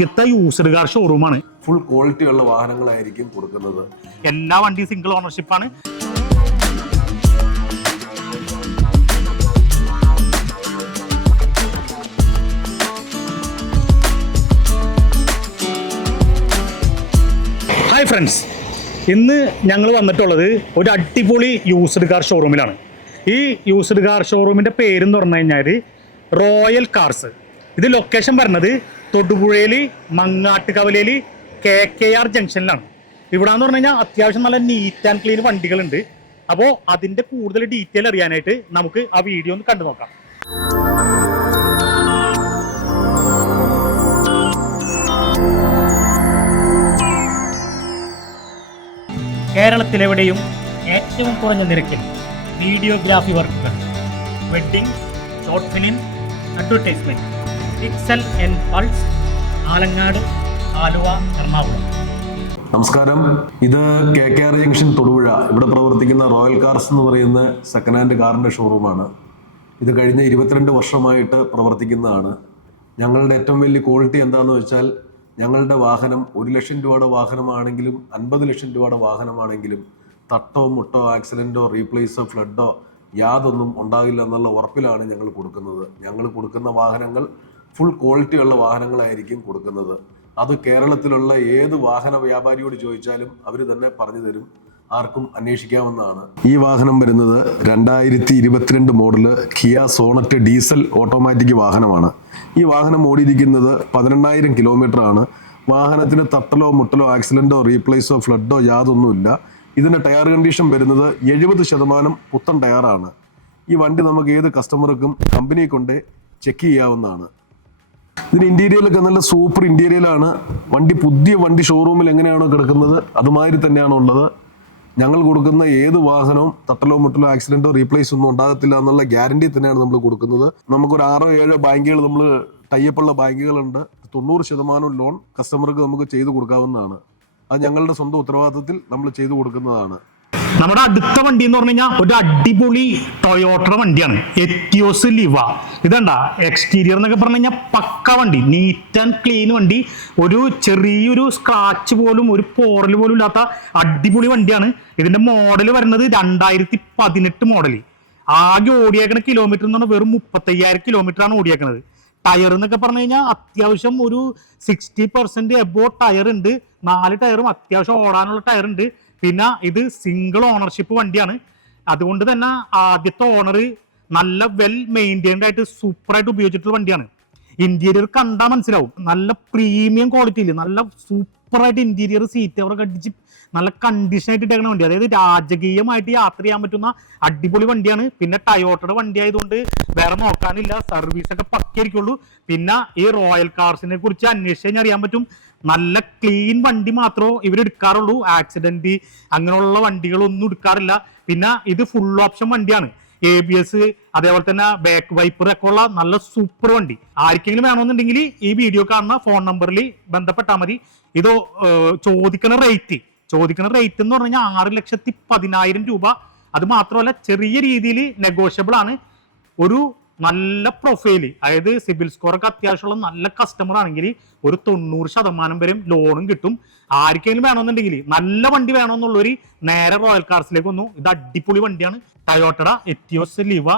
ആദ്യത്തെ used car ഷോറൂമാണ്. Full quality ഉള്ള വാഹനങ്ങളായിരിക്കും കൊടുക്കുന്നത്. എല്ലാ വണ്ടിയും സിംഗിൾ ഓണർഷിപ്പാണ്. ഹായ് ഫ്രണ്ട്സ്, ഇന്ന് ഞങ്ങൾ വന്നിട്ടുള്ളത് ഒരു അടിപൊളി യൂസ്ഡ് കാർ ഷോറൂമിലാണ്. ഈ യൂസ്ഡ് കാർ ഷോറൂമിൻ്റെ പേരെന്ന് പറഞ്ഞു കഴിഞ്ഞാൽ റോയൽ കാർസ്. ഇത് ലൊക്കേഷൻ വരുന്നത് തൊടുപുഴയിൽ മങ്ങാട്ടുകവലയിൽ KKR ജംഗ്ഷനിലാണ്. ഇവിടെ എന്ന് പറഞ്ഞു കഴിഞ്ഞാൽ അത്യാവശ്യം നല്ല നീറ്റ് ആൻഡ് ക്ലീൻ വണ്ടികളുണ്ട്. അപ്പോൾ അതിൻ്റെ കൂടുതൽ ഡീറ്റെയിൽ അറിയാനായിട്ട് നമുക്ക് ആ വീഡിയോ ഒന്ന് കണ്ടു നോക്കാം. കേരളത്തിലെവിടെയും ഏറ്റവും കുറഞ്ഞ നിരക്കിൽ വീഡിയോഗ്രാഫി വർക്കുകൾ, wedding, short film, advertisement, pixel and pulse, Alangad, Aluva, Ernakulam. നമസ്കാരം, ഇത് KKR ജംഗ്ഷൻ തൊടുപുഴ. ഇവിടെ പ്രവർത്തിക്കുന്ന റോയൽ കാർസ് എന്ന് പറയുന്ന സെക്കൻഡ് ഹാൻഡ് കാറിൻ്റെ ഷോറൂമാണ്. ഇത് കഴിഞ്ഞ 22 വർഷമായിട്ട് പ്രവർത്തിക്കുന്നതാണ്. ഞങ്ങളുടെ ഏറ്റവും വലിയ ക്വാളിറ്റി എന്താണെന്ന് വെച്ചാൽ, ഞങ്ങളുടെ വാഹനം 1 ലക്ഷം രൂപയുടെ വാഹനമാണെങ്കിലും 50 ലക്ഷം രൂപയുടെ വാഹനമാണെങ്കിലും തട്ടോ മുട്ടോ ആക്സിഡൻറ്റോ റീപ്ലേസോ ഫ്ലഡോ യാതൊന്നും ഉണ്ടാകില്ല എന്നുള്ള ഉറപ്പിലാണ് ഞങ്ങൾ കൊടുക്കുന്നത്. ഞങ്ങൾ കൊടുക്കുന്ന വാഹനങ്ങൾ ഫുൾ ക്വാളിറ്റി ഉള്ള വാഹനങ്ങളായിരിക്കും കൊടുക്കുന്നത്. അത് കേരളത്തിലുള്ള ഏത് വാഹന വ്യാപാരിയോട് ചോദിച്ചാലും അവർ തന്നെ പറഞ്ഞു തരും. ആർക്കും അന്വേഷിക്കാവുന്നതാണ്. ഈ വാഹനം വരുന്നത് 2022 model Kia Sonet diesel automatic വാഹനമാണ്. ഈ വാഹനം ഓടിയിരിക്കുന്നത് 18,000 കിലോമീറ്റർ ആണ്. വാഹനത്തിന് തട്ടലോ മുട്ടലോ ആക്സിഡൻറ്റോ റീപ്ലേസോ ഫ്ലഡോ യാതൊന്നുമില്ല. ഇതിൻ്റെ ടയർ കണ്ടീഷൻ വരുന്നത് 70% പുത്തൻ ടയറാണ്. ഈ വണ്ടി നമുക്ക് ഏത് കസ്റ്റമർക്കും കമ്പനിയെ കൊണ്ട് ചെക്ക് ചെയ്യാവുന്നതാണ്. ഇതിന് ഇന്റീരിയലൊക്കെ നല്ല സൂപ്പർ ഇന്റീരിയലാണ്. വണ്ടി പുതിയ വണ്ടി ഷോറൂമിൽ എങ്ങനെയാണോ കിടക്കുന്നത് അതുമാതിരി തന്നെയാണ് ഉള്ളത്. ഞങ്ങൾ കൊടുക്കുന്ന ഏത് വാഹനവും തട്ടലോ മുട്ടലോ ആക്സിഡന്റോ റീപ്ലേസ് ഒന്നും ഉണ്ടാകത്തില്ല എന്നുള്ള ഗ്യാരണ്ടി തന്നെയാണ് നമ്മൾ കൊടുക്കുന്നത്. നമുക്കൊരു 6-7 ബാങ്കുകൾ നമ്മൾ ടൈപ്പുള്ള ബാങ്കുകളുണ്ട്. 90% ലോൺ കസ്റ്റമർക്ക് നമുക്ക് ചെയ്തു കൊടുക്കാവുന്നതാണ്. അത് ഞങ്ങളുടെ സ്വന്തം ഉത്തരവാദിത്തത്തിൽ നമ്മൾ ചെയ്തു കൊടുക്കുന്നതാണ്. നമ്മുടെ അടുത്ത വണ്ടി എന്ന് പറഞ്ഞു കഴിഞ്ഞാൽ ഒരു അടിപൊളി ടൊയോട്ടയുടെ വണ്ടിയാണ്, എറ്റിയോസ് ലിവ. ഇതണ്ട എക്സ്റ്റീരിയർ എന്നൊക്കെ പറഞ്ഞു കഴിഞ്ഞാൽ പക്ക വണ്ടി, നീറ്റ് ആൻഡ് ക്ലീൻ വണ്ടി. ഒരു ചെറിയൊരു സ്ക്രാച്ച് പോലും ഒരു പോറൽ പോലും ഇല്ലാത്ത അടിപൊളി വണ്ടിയാണ്. ഇതിന്റെ മോഡൽ വരുന്നത് 2018 മോഡൽ. ആകെ ഓടിയേക്കണ കിലോമീറ്റർ എന്ന് പറഞ്ഞാൽ വെറും 35,000 കിലോമീറ്റർ ആണ് ഓടിയേക്കണത്. ടയർ എന്നൊക്കെ പറഞ്ഞു കഴിഞ്ഞാൽ അത്യാവശ്യം ഒരു 60% എബോ ടയർ ഉണ്ട്. 4 ടയറും അത്യാവശ്യം ഓടാനുള്ള ടയർ ഉണ്ട്. പിന്നെ ഇത് സിംഗിൾ ഓണർഷിപ്പ് വണ്ടിയാണ്. അതുകൊണ്ട് തന്നെ ആദ്യത്തെ ഓണർ നല്ല വെൽ മെയിൻറ്റൈൻഡ് ആയിട്ട് സൂപ്പറായിട്ട് ഉപയോഗിച്ചിട്ടുള്ള വണ്ടിയാണ്. ഇന്റീരിയർ കണ്ടാൽ മനസ്സിലാവും, നല്ല പ്രീമിയം ക്വാളിറ്റിയിൽ നല്ല സൂപ്പറായിട്ട് ഇന്റീരിയർ സീറ്റ് അവരൊക്കെ അടിച്ച് നല്ല കണ്ടീഷനായിട്ട് ഇട്ടേക്കുന്ന വണ്ടി. അതായത് രാജകീയമായിട്ട് യാത്ര ചെയ്യാൻ പറ്റുന്ന അടിപൊളി വണ്ടിയാണ്. പിന്നെ ടയോട്ടയുടെ വണ്ടി ആയതുകൊണ്ട് വേറെ നോക്കാനില്ല, സർവീസ് ഒക്കെ പക്കയായിരിക്കുള്ളൂ. പിന്നെ ഈ റോയൽ കാർസിനെ കുറിച്ച് അന്വേഷിച്ച് കഴിഞ്ഞാൽ അറിയാൻ പറ്റും, നല്ല ക്ലീൻ വണ്ടി മാത്രമേ ഇവർ എടുക്കാറുള്ളൂ. ആക്സിഡന്റ് അങ്ങനെയുള്ള വണ്ടികളൊന്നും എടുക്കാറില്ല. പിന്നെ ഇത് ഫുൾ ഓപ്ഷൻ വണ്ടിയാണ്. ABS അതേപോലെ തന്നെ ബാക്ക് വൈപ്പർ ഒക്കെ ഉള്ള നല്ല സൂപ്പർ വണ്ടി. ആർക്കെങ്കിലും വേണമെന്നുണ്ടെങ്കിൽ ഈ വീഡിയോ കാണുന്ന ഫോൺ നമ്പറിൽ ബന്ധപ്പെട്ടാൽ മതി. ഇത് ചോദിക്കുന്ന റേറ്റ് എന്ന് പറഞ്ഞു കഴിഞ്ഞാൽ 6,10,000 രൂപ. അത് മാത്രമല്ല ചെറിയ രീതിയിൽ നെഗോഷ്യബിൾ ആണ്. ഒരു നല്ല പ്രൊഫൈല്, അതായത് സിബിൽ സ്കോർ ഒക്കെ അത്യാവശ്യമുള്ള നല്ല കസ്റ്റമർ ആണെങ്കിൽ ഒരു 90% വരെ ലോണും കിട്ടും. ആർക്കെങ്കിലും വേണമെന്നുണ്ടെങ്കിൽ നല്ല വണ്ടി വേണമെന്നുള്ളവർ നേരെ റോയൽ കാർസിലേക്ക് വന്നു. ഇത് അടിപൊളി വണ്ടിയാണ്, ടയോട്ടയുടെ എറ്റിയോസ് ലിവ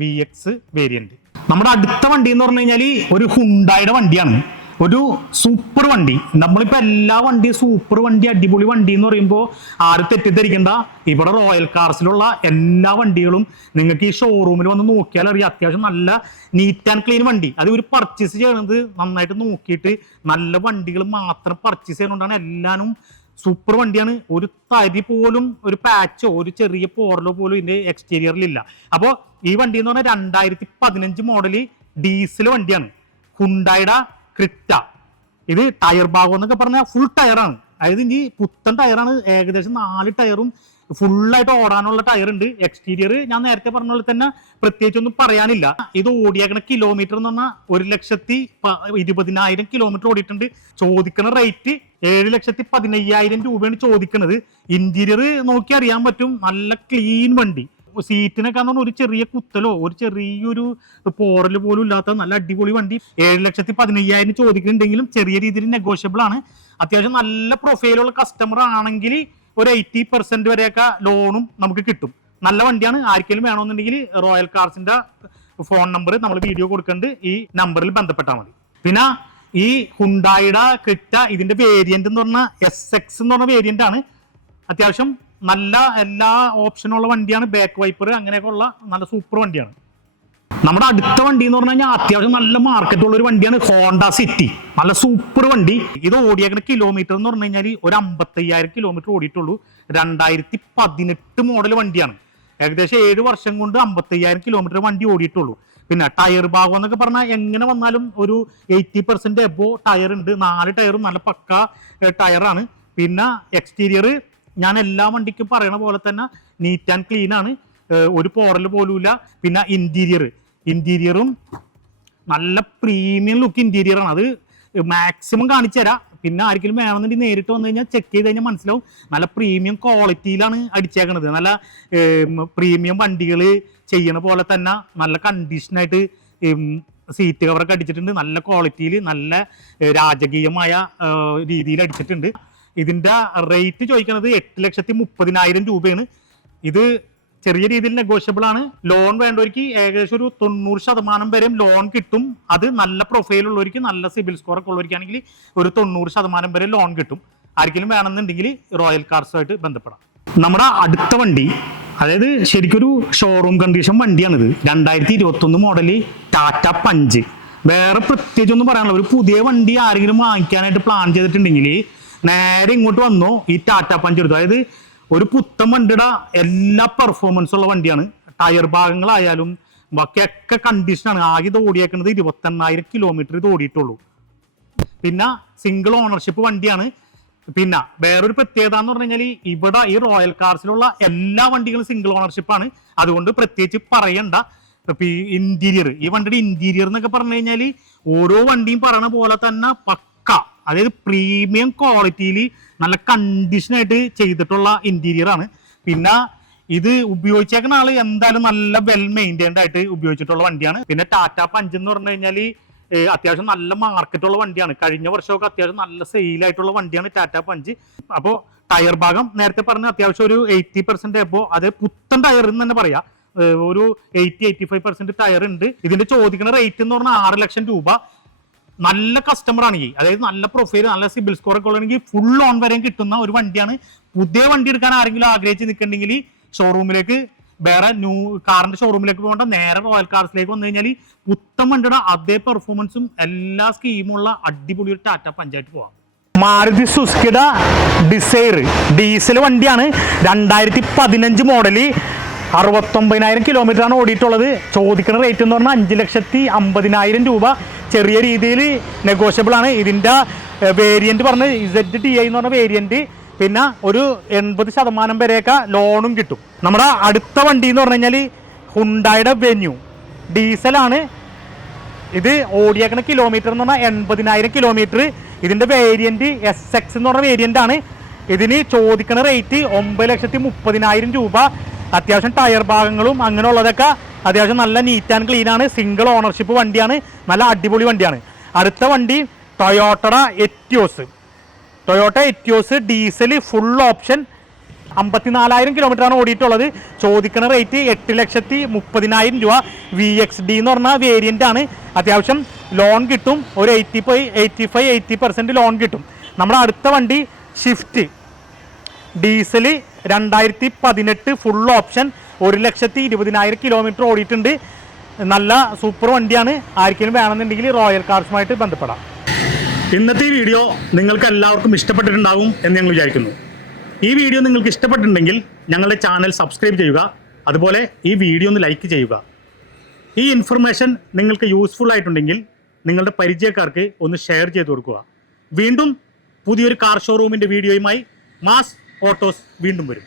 VX വേരിയന്റ്. നമ്മുടെ അടുത്ത വണ്ടി എന്ന് പറഞ്ഞു കഴിഞ്ഞാൽ ഒരു ഹുണ്ടായുടെ വണ്ടിയാണ്, ഒരു സൂപ്പർ വണ്ടി. നമ്മളിപ്പോൾ എല്ലാ വണ്ടിയും സൂപ്പർ വണ്ടി അടിപൊളി വണ്ടി എന്ന് പറയുമ്പോൾ ആരും തെറ്റിദ്ധരിക്കണ്ട. ഇവിടെ റോയൽ കാർസിലുള്ള എല്ലാ വണ്ടികളും നിങ്ങൾക്ക് ഈ ഷോറൂമിൽ വന്ന് നോക്കിയാൽ അറിയാം. അത്യാവശ്യം നല്ല നീറ്റ് ആൻഡ് ക്ലീൻ വണ്ടി. അത് ഒരു പർച്ചേസ് ചെയ്യണത് നന്നായിട്ട് നോക്കിയിട്ട് നല്ല വണ്ടികൾ മാത്രം പർച്ചേസ് ചെയ്യുന്നതുകൊണ്ടാണ്. എല്ലാവരും സൂപ്പർ വണ്ടിയാണ്. ഒരു തരി പോലും ഒരു പാച്ചോ ഒരു ചെറിയ പോറലോ പോലും ഇതിന്റെ എക്സ്റ്റീരിയറിലില്ല. അപ്പോൾ ഈ വണ്ടി എന്ന് പറഞ്ഞാൽ 2015 മോഡല് ഡീസൽ വണ്ടിയാണ്, ഹുണ്ടായുടെ ക്രിറ്റ. ഇത് ടയർ ഭാഗം എന്നൊക്കെ പറഞ്ഞാൽ ഫുൾ ടയറാണ്. അതായത് ഇനി പുത്തൻ ടയറാണ്. ഏകദേശം 4 ടയറും ഫുള്ളായിട്ട് ഓടാനുള്ള ടയർ ഉണ്ട്. എക്സ്റ്റീരിയർ ഞാൻ നേരത്തെ പറഞ്ഞ പോലെ തന്നെ പ്രത്യേകിച്ചൊന്നും പറയാനില്ല. ഇത് ഓടിയേക്കണ കിലോമീറ്റർ എന്ന് പറഞ്ഞാൽ 1,20,000 കിലോമീറ്റർ ഓടിയിട്ടുണ്ട്. ചോദിക്കുന്ന റേറ്റ് 7,15,000 രൂപയാണ് ചോദിക്കുന്നത്. ഇന്റീരിയർ നോക്കി അറിയാൻ പറ്റും, നല്ല ക്ലീൻ വണ്ടി. സീറ്റിനൊക്കെ പറഞ്ഞാൽ ഒരു ചെറിയ കുത്തലോ ഒരു ചെറിയൊരു പോറൽ പോലും ഇല്ലാത്ത നല്ല അടിപൊളി വണ്ടി. 7,15,000 ചോദിക്കുന്നുണ്ടെങ്കിലും ചെറിയ രീതിയിൽ നെഗോഷ്യബിൾ ആണ്. അത്യാവശ്യം നല്ല പ്രൊഫൈലുള്ള കസ്റ്റമർ ആണെങ്കിൽ ഒരു 80% വരെയൊക്കെ ലോണും നമുക്ക് കിട്ടും. നല്ല വണ്ടിയാണ്. ആർക്കെങ്കിലും വേണമെന്നുണ്ടെങ്കിൽ റോയൽ കാർസിന്റെ ഫോൺ നമ്പർ നമ്മൾ വീഡിയോ കൊടുക്കുന്നുണ്ട്, ഈ നമ്പറിൽ ബന്ധപ്പെട്ടാൽ മതി. പിന്നെ ഈ ഹുണ്ടായിയുടെ ക്രിറ്റ ഇതിന്റെ വേരിയന്റ് എന്ന് പറഞ്ഞാൽ SX എന്ന് പറഞ്ഞ വേരിയന്റ് ആണ്. അത്യാവശ്യം നല്ല എല്ലാ ഓപ്ഷനുള്ള വണ്ടിയാണ്. ബാക്ക് വൈപ്പർ അങ്ങനെയൊക്കെ ഉള്ള നല്ല സൂപ്പർ വണ്ടിയാണ്. നമ്മുടെ അടുത്ത വണ്ടി എന്ന് പറഞ്ഞു കഴിഞ്ഞാൽ അത്യാവശ്യം നല്ല മാർക്കറ്റുള്ള ഒരു വണ്ടിയാണ് ഹോണ്ട സിറ്റി. നല്ല സൂപ്പർ വണ്ടി. ഇത് ഓടിയേക്കുന്ന കിലോമീറ്റർ എന്ന് പറഞ്ഞു കഴിഞ്ഞാൽ ഒരു 55,000 കിലോമീറ്റർ ഓടിയിട്ടുള്ളൂ. 2018 മോഡൽ വണ്ടിയാണ്. ഏകദേശം 7 വർഷം കൊണ്ട് 55,000 കിലോമീറ്റർ വണ്ടി ഓടിയിട്ടുള്ളൂ. പിന്നെ ടയർ ഭാഗം എന്നൊക്കെ പറഞ്ഞാൽ എങ്ങനെ വന്നാലും ഒരു 80% എബോ ടയർ ഉണ്ട്. 4 ടയറും നല്ല പക്ക ടയറാണ്. പിന്നെ എക്സ്റ്റീരിയർ ഞാൻ എല്ലാ വണ്ടിക്കും പറയണ പോലെ തന്നെ നീറ്റ് ആൻഡ് ക്ലീൻ ആണ്. ഒരു പോറൽ പോലുമില്ല. പിന്നെ ഇന്റീരിയറും നല്ല പ്രീമിയം ലുക്ക് ഇന്റീരിയറാണ്. അത് മാക്സിമം കാണിച്ചു തരാം. പിന്നെ ആർക്കെങ്കിലും വേണമെന്നുണ്ടെങ്കിൽ നേരിട്ട് വന്നു കഴിഞ്ഞാൽ ചെക്ക് ചെയ്ത് കഴിഞ്ഞാൽ മനസ്സിലാവും. നല്ല പ്രീമിയം ക്വാളിറ്റിയിലാണ് അടിച്ചേക്കണത്. നല്ല പ്രീമിയം വണ്ടികൾ ചെയ്യണ പോലെ തന്നെ നല്ല കണ്ടീഷനായിട്ട് സീറ്റ് കവറൊക്കെ അടിച്ചിട്ടുണ്ട്. നല്ല ക്വാളിറ്റിയിൽ നല്ല രാജകീയമായ രീതിയിൽ അടിച്ചിട്ടുണ്ട്. ഇതിന്റെ റേറ്റ് ചോദിക്കുന്നത് 8,30,000 രൂപയാണ്. ഇത് ചെറിയ രീതിയിൽ നെഗോഷ്യബിൾ ആണ്. ലോൺ വേണ്ടവർക്ക് ഏകദേശം ഒരു 90% വരെയും ലോൺ കിട്ടും. അത് നല്ല പ്രൊഫൈൽ ഉള്ളവർക്ക്, നല്ല സിബിൽ സ്കോർ ഒക്കെ ഉള്ളവർക്കാണെങ്കിൽ ഒരു 90% വരെ ലോൺ കിട്ടും. ആർക്കെങ്കിലും വേണമെന്നുണ്ടെങ്കിൽ റോയൽ കാർസുമായിട്ട് ബന്ധപ്പെടാം. നമ്മുടെ അടുത്ത വണ്ടി അതായത് ശരിക്കൊരു ഷോറൂം കണ്ടീഷൻ വണ്ടിയാണിത്. 2021 മോഡല് ടാറ്റ പഞ്ച്. വേറെ പ്രത്യേകിച്ചൊന്നും പറയാനുള്ള, ഒരു പുതിയ വണ്ടി ആരെങ്കിലും വാങ്ങിക്കാനായിട്ട് പ്ലാൻ ചെയ്തിട്ടുണ്ടെങ്കിൽ നേരെ ഇങ്ങോട്ട് വന്നോ, ഈ ടാറ്റ പഞ്ച് എടുത്തു. അതായത് ഒരു പുത്തൻ വണ്ടിയുടെ എല്ലാ പെർഫോമൻസ് ഉള്ള വണ്ടിയാണ്. ടയർ ഭാഗങ്ങളായാലും ബാക്കിയൊക്കെ കണ്ടീഷനാണ്. ആകെ ഇത് ഓടിയേക്കുന്നത് 28,000 കിലോമീറ്റർ ഇത് ഓടിയിട്ടുള്ളൂ. പിന്നെ സിംഗിൾ ഓണർഷിപ്പ് വണ്ടിയാണ്. പിന്നെ വേറൊരു പ്രത്യേകത എന്ന് പറഞ്ഞു കഴിഞ്ഞാൽ ഇവിടെ ഈ റോയൽ കാർസിലുള്ള എല്ലാ വണ്ടികളും സിംഗിൾ ഓണർഷിപ്പാണ്. അതുകൊണ്ട് പ്രത്യേകിച്ച് പറയണ്ട. ഇപ്പൊ ഈ വണ്ടിയുടെ ഇന്റീരിയർ എന്നൊക്കെ പറഞ്ഞു കഴിഞ്ഞാൽ ഓരോ വണ്ടിയും പറയണ പോലെ തന്നെ പക്ക, അതായത് പ്രീമിയം ക്വാളിറ്റിയിൽ നല്ല കണ്ടീഷനായിട്ട് ചെയ്തിട്ടുള്ള ഇന്റീരിയർ ആണ്. പിന്നെ ഇത് ഉപയോഗിച്ചേക്കുന്ന ആള് എന്തായാലും നല്ല വെൽ മെയിൻറ്റൈൻഡ് ആയിട്ട് ഉപയോഗിച്ചിട്ടുള്ള വണ്ടിയാണ്. പിന്നെ ടാറ്റ പഞ്ച് എന്ന് പറഞ്ഞു കഴിഞ്ഞാൽ അത്യാവശ്യം നല്ല മാർക്കറ്റുള്ള വണ്ടിയാണ്. കഴിഞ്ഞ വർഷമൊക്കെ അത്യാവശ്യം നല്ല സെയിലായിട്ടുള്ള വണ്ടിയാണ് ടാറ്റ പഞ്ച്. അപ്പോൾ ടയർ ഭാഗം നേരത്തെ പറഞ്ഞ അത്യാവശ്യം ഒരു 80% എബോ, അത് പുത്തൻ ടയർ എന്ന് തന്നെ പറയാം. ഒരു 80-85% ടയർ ഉണ്ട്. ഇതിന്റെ ചോദിക്കുന്ന റേറ്റ് എന്ന് പറഞ്ഞാൽ 6 ലക്ഷം രൂപ. നല്ല കസ്റ്റമർ ആണെങ്കിൽ, അതായത് നല്ല പ്രൊഫൈൽ, നല്ല സിബിൽ സ്കോർ ഒക്കെ ഉള്ളതെങ്കിൽ ഫുൾ ഓൺ വരെയും കിട്ടുന്ന ഒരു വണ്ടിയാണ്. പുതിയ വണ്ടി എടുക്കാൻ ആരെങ്കിലും ആഗ്രഹിച്ച് നിൽക്കുന്നുണ്ടെങ്കിൽ ഷോറൂമിലേക്ക്, വേറെ കാറിന്റെ ഷോറൂമിലേക്ക് പോകേണ്ട, നേരെ റോയൽ കാർസിലേക്ക് വന്നു കഴിഞ്ഞാൽ പുത്തൻ വണ്ടിയുടെ അതേ പെർഫോമൻസും എല്ലാ സ്കീമുള്ള അടിപൊളി ഒരു ടാറ്റ പഞ്ചായത്ത് പോവാം. മാരുതി സുസുക്കിയുടെ ഡിസൈർ ഡീസൽ വണ്ടിയാണ്. 2015 മോഡല്. 69,000 കിലോമീറ്റർ ആണ് ഓടിയിട്ടുള്ളത്. ചോദിക്കുന്ന റേറ്റ് എന്ന് പറഞ്ഞാൽ 5,50,000 രൂപ. ചെറിയ രീതിയിൽ നെഗോഷ്യബിൾ ആണ്. ഇതിന്റെ വേരിയന്റ് പറഞ്ഞ് ZDI എന്ന് പറഞ്ഞ വേരിയന്റ്. പിന്നെ ഒരു 80% വരെയൊക്കെ ലോണും കിട്ടും. നമ്മുടെ അടുത്ത വണ്ടി എന്ന് പറഞ്ഞു കഴിഞ്ഞാൽ ഹുണ്ടായുടെ വെന്യൂ ഡീസലാണ്. ഇത് ഓടിയേക്കുന്ന കിലോമീറ്റർ എന്ന് പറഞ്ഞാൽ 80,000 കിലോമീറ്റർ. ഇതിന്റെ വേരിയന്റ് SX എന്ന് പറഞ്ഞ വേരിയന്റ് ആണ്. ഇതിന് ചോദിക്കുന്ന റേറ്റ് 9,30,000 രൂപ. അത്യാവശ്യം ടയർ ഭാഗങ്ങളും അങ്ങനെയുള്ളതൊക്കെ അത്യാവശ്യം നല്ല നീറ്റ് ആൻഡ് ക്ലീൻ ആണ്. സിംഗിൾ ഓണർഷിപ്പ് വണ്ടിയാണ്. നല്ല അടിപൊളി വണ്ടിയാണ്. അടുത്ത വണ്ടി Toyota Etios diesel full option. 54,000 kilometre ആണ് ഓടിയിട്ടുള്ളത്. ചോദിക്കുന്ന റേറ്റ് 8,30,000 രൂപ. VXD എന്ന് പറഞ്ഞ വേരിയന്റ് ആണ്. അത്യാവശ്യം ലോൺ കിട്ടും. ഒരു 85-80% ലോൺ കിട്ടും. നമ്മുടെ അടുത്ത വണ്ടി Swift diesel 2018 full option. 1,20,000 kilometre ഓടിയിട്ടുണ്ട്. നല്ല സൂപ്പർ വണ്ടിയാണ്. ആർക്കെങ്കിലും വേണമെന്നുണ്ടെങ്കിൽ റോയൽ കാർസുമായിട്ട് ബന്ധപ്പെടാം. ഇന്നത്തെ ഈ വീഡിയോ നിങ്ങൾക്ക് എല്ലാവർക്കും ഇഷ്ടപ്പെട്ടിട്ടുണ്ടാവും എന്ന് ഞങ്ങൾ വിചാരിക്കുന്നു. ഈ വീഡിയോ നിങ്ങൾക്ക് ഇഷ്ടപ്പെട്ടിട്ടുണ്ടെങ്കിൽ ഞങ്ങളുടെ ചാനൽ സബ്സ്ക്രൈബ് ചെയ്യുക. അതുപോലെ ഈ വീഡിയോ ഒന്ന് ലൈക്ക് ചെയ്യുക. ഈ ഇൻഫർമേഷൻ നിങ്ങൾക്ക് യൂസ്ഫുൾ ആയിട്ടുണ്ടെങ്കിൽ നിങ്ങളുടെ പരിചയക്കാർക്ക് ഒന്ന് ഷെയർ ചെയ്ത് കൊടുക്കുക. വീണ്ടും പുതിയൊരു കാർ ഷോറൂമിൻ്റെ വീഡിയോയുമായി മാസ് ഓട്ടോസ് വീണ്ടും വരും.